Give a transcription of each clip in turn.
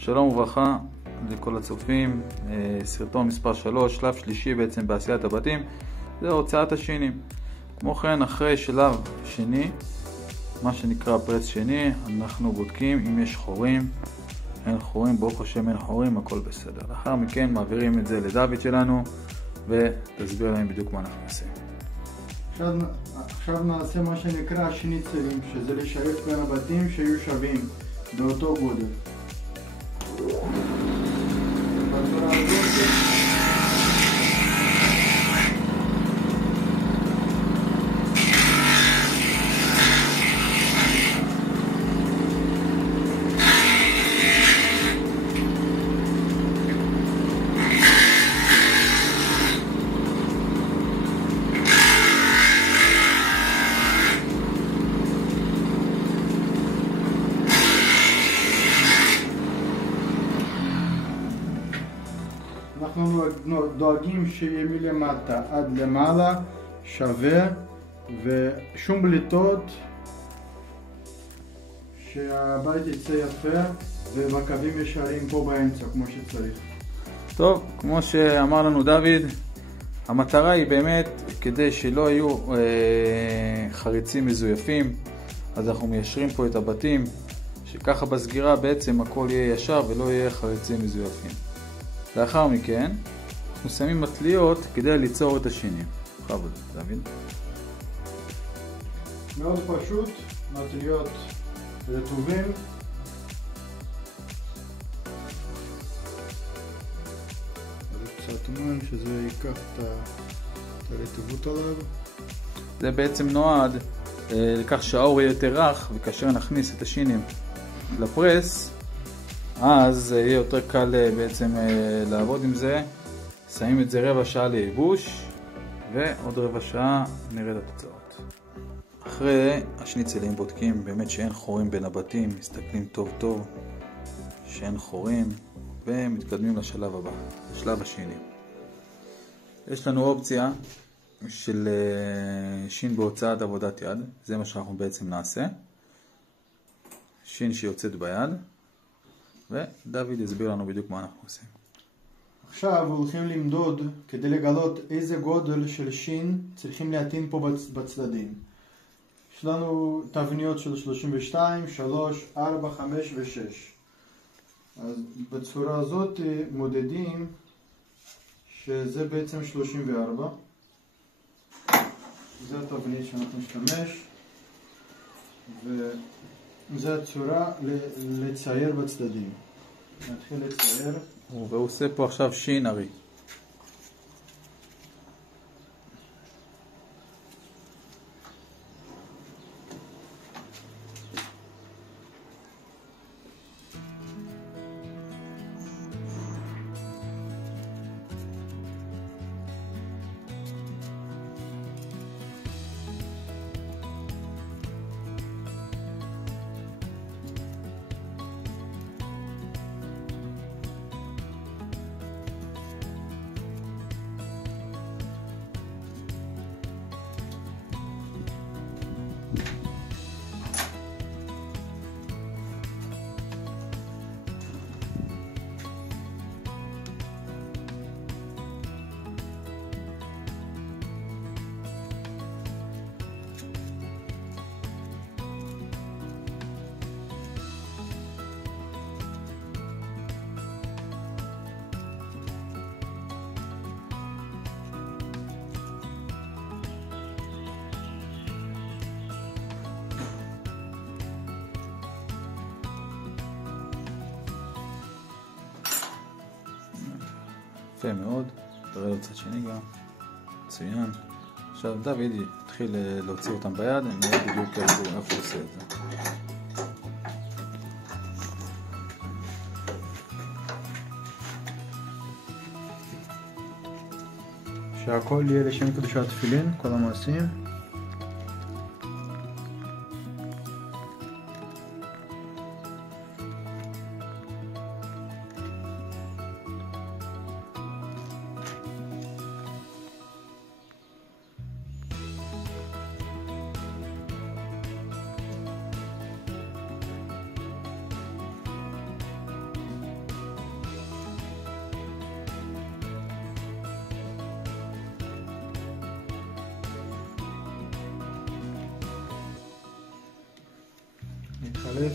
שלום וברכה לכל הצופים. סרטון מספר 3, שלב שלישי בעצם בעשיית הבתים, זה הוצאת השינים. כמו כן, אחרי שלב שני, מה שנקרא פרס שני, אנחנו בודקים אם יש חורים. אין חורים, ברוך השם אין חורים, הכל בסדר. לאחר מכן מעבירים את זה לדוד שלנו ותסביר להם בדיוק מה אנחנו עושים. עכשיו נעשה מה שנקרא שניצלים, שזה לשייך בין הבתים שיהיו שווים באותו גודל. בצורה הזאת אנחנו דואגים שיהיה מלמטה עד למעלה שווה ושום בליטות, שהבית יצא יפה ובקווים ישרים פה באמצע כמו שצריך. טוב, כמו שאמר לנו דוד, המטרה היא באמת כדי שלא יהיו חריצים מזויפים, אז אנחנו מיישרים פה את הבתים, שככה בסגירה בעצם הכל יהיה ישר ולא יהיה חריצים מזויפים. לאחר מכן אנחנו שמים מטליות כדי ליצור את השינים. בכבוד, דוד. מאוד פשוט, מטליות רטובים. קצת מים שזה ייקח את הרטבות עליו. זה בעצם נועד לכך שהאור יהיה יותר רך, וכאשר נכניס את השינים לפרס אז יהיה יותר קל בעצם לעבוד עם זה. שמים את זה רבע שעה לייבוש ועוד רבע שעה נראה את התוצאות. אחרי השניצלים בודקים באמת שאין חורים בין הבתים, מסתכלים טוב טוב שאין חורים ומתקדמים לשלב הבא, לשלב השני. יש לנו אופציה של שין בהוצאת עבודת יד, זה מה שאנחנו בעצם נעשה. שין שיוצאת ביד, ודוד יסביר לנו בדיוק מה אנחנו עושים. עכשיו הולכים למדוד כדי לגלות איזה גודל של שין צריכים להטעין פה בצדדים. יש לנו תבניות של 32, 3, 4, 5 ו-6. אז בצורה הזאת מודדים שזה בעצם 34. זה התבנית שאנחנו נשתמש, וזה הצורה לצייר בצדדים. נתחיל לצייר. והוא עושה פה עכשיו שין ארי. יפה מאוד, תראה לצד שני גם, מצוין. עכשיו דוד יתחיל להוציא אותם ביד, אני רואה בדיוק איפה הוא עושה את זה. שהכל יהיה לשם קדושת תפילין, כל המעשים. מתחלף.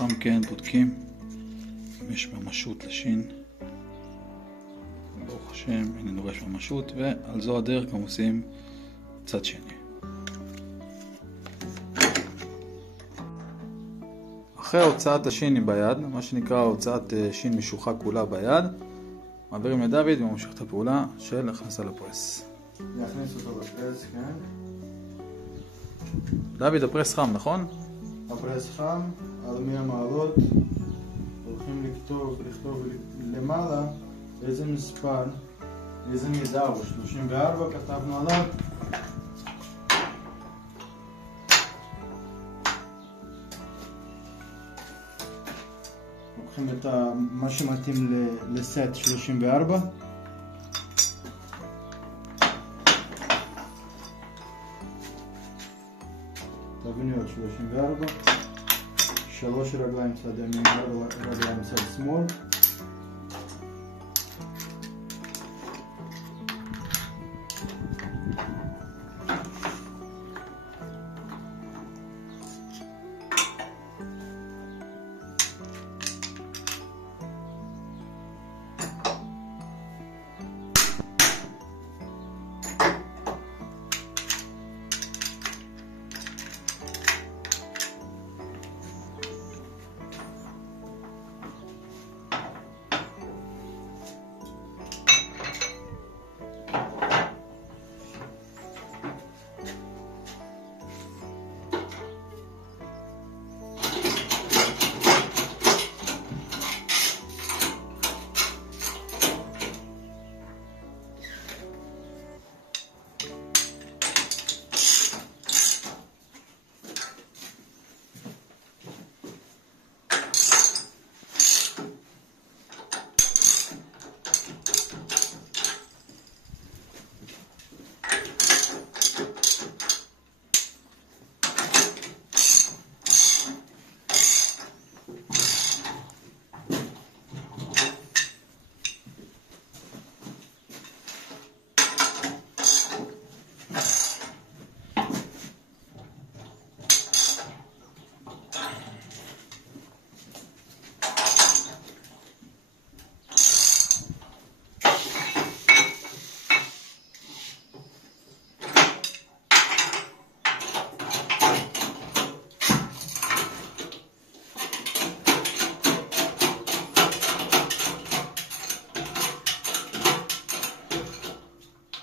גם כן בודקים אם יש ממשות לשין. ברוך השם, הנה דורש ממשות, ועל זו הדרך גם עושים צד שני. אחרי הוצאת השיני ביד, מה שנקרא הוצאת שין משוחה כולה ביד, מעבירים לדוד וממשיך את הפעולה של הכנסה לפרס. להכניס אותו לפרס, כן. דוד, הפרס חם, נכון? הפרס חם, על 100 מעלות. הולכים לכתוב למעלה איזה מספר, איזה מידה הוא, 34 כתבנו עליו. לוקחים את מה שמתאים לסט 34. תבניות 34, 3 רגליים צד ימין, 4 רגליים צד שמאל.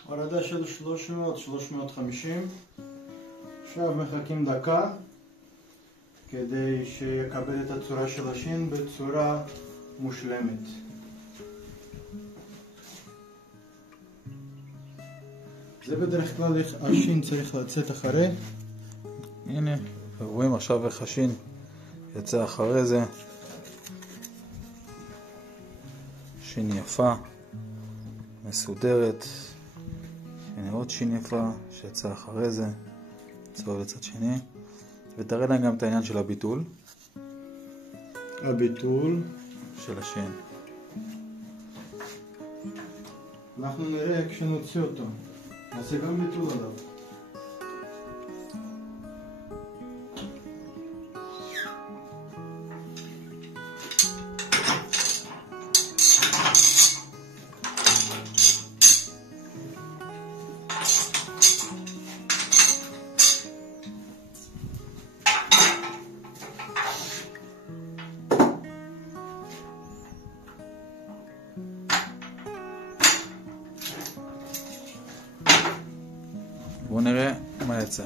הורדה של 300-350. עכשיו מחכים דקה כדי שיקבל את הצורה של השין בצורה מושלמת. זה בדרך כלל השין צריך לצאת אחרי. הנה, רואים עכשיו איך השין יצא אחרי זה. שין יפה, מסודרת. הנה עוד שין יפה שיצא אחרי זה. צבוע לצד שני. ותראה להם גם את העניין של הביטול. הביטול של השין. אנחנו נראה כשנוציא אותו. נעשה גם ביטול עליו. בואו נראה מה יצא.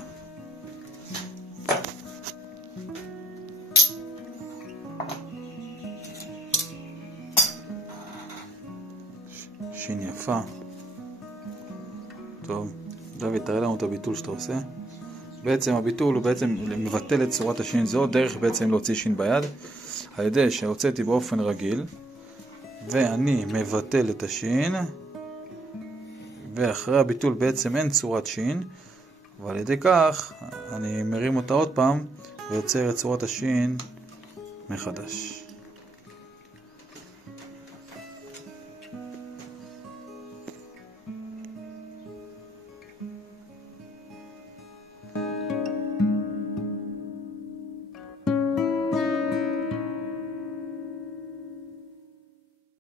שין יפה. טוב, דוד, תראה לנו את הביטול שאתה עושה. בעצם הביטול הוא בעצם מבטל את צורת השין. זו דרך בעצם להוציא שין ביד. על ידי שהוצאתי באופן רגיל, ואני מבטל את השין, ואחרי הביטול בעצם אין צורת שין, ועל ידי כך אני מרים אותה עוד פעם ויוצר את צורת השין מחדש.